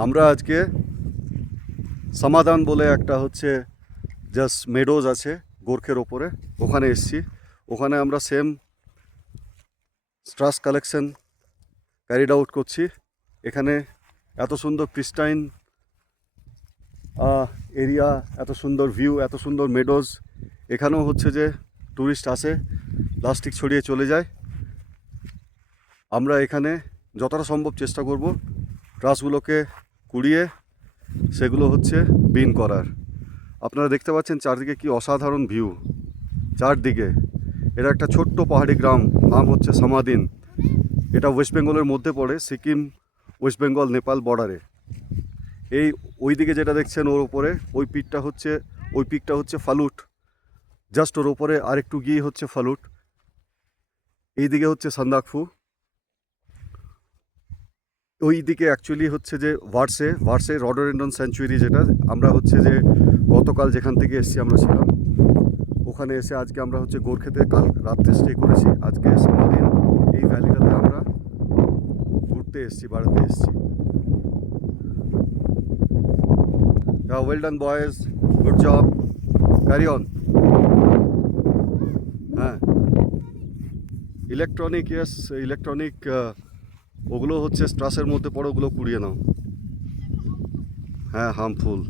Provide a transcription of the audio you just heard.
আমরা আজকে সমাধান বলে একটা হচ্ছে জাস্ট মেডোজ আছে গোর্খের ওপরে, ওখানে এসছি। ওখানে আমরা সেম স্ট্রাস কালেকশন ক্যারিড আউট করছি। এখানে এত সুন্দর ক্রিস্টাইন এরিয়া, এত সুন্দর ভিউ, এত সুন্দর মেডোজ। এখানেও হচ্ছে যে ট্যুরিস্ট আসে, প্লাস্টিক ছড়িয়ে চলে যায়। আমরা এখানে যতটা সম্ভব চেষ্টা করব ট্রাসগুলোকে কুড়িয়ে সেগুলো হচ্ছে বিন করার। আপনারা দেখতে পাচ্ছেন চারদিকে কি অসাধারণ ভিউ, চারদিকে। এটা একটা ছোট্ট পাহাড়ি গ্রাম, নাম হচ্ছে সমাদিন। এটা ওয়েস্ট বেঙ্গলের মধ্যে পড়ে, সিকিম, ওয়েস্ট বেঙ্গল, নেপাল বর্ডারে। এই ওই দিকে যেটা দেখছেন ওর উপরে, ওই পিকটা হচ্ছে ফালুট। জাস্ট ওর উপরে আরেকটু গিয়ে হচ্ছে ফালুট। এই দিকে হচ্ছে সান্দাকফু। ওই দিকে অ্যাকচুয়ালি হচ্ছে যে ভার্সে রডোডেন্ড্রন স্যাঞ্চুয়ারি, যেটা আমরা হচ্ছে যে গতকাল যেখান থেকে এসেছি আমরা ছিলাম ওখানে এসে আজকে আমরা হচ্ছে গোর্খেতে কাল রাত্রে স্টে করেছি। আজকে সারাদিন এই ভ্যালিটাতে আমরা ঘুরতে এসেছি, বেড়াতে এসেছি। Well done boys, good job, carry on. হ্যাঁ, ইলেকট্রনিক ওগুলো হচ্ছে স্ট্রাসের মধ্যে পড়ে, ওগুলো কুড়িয়ে নাও। হ্যাঁ, হার্মফুল।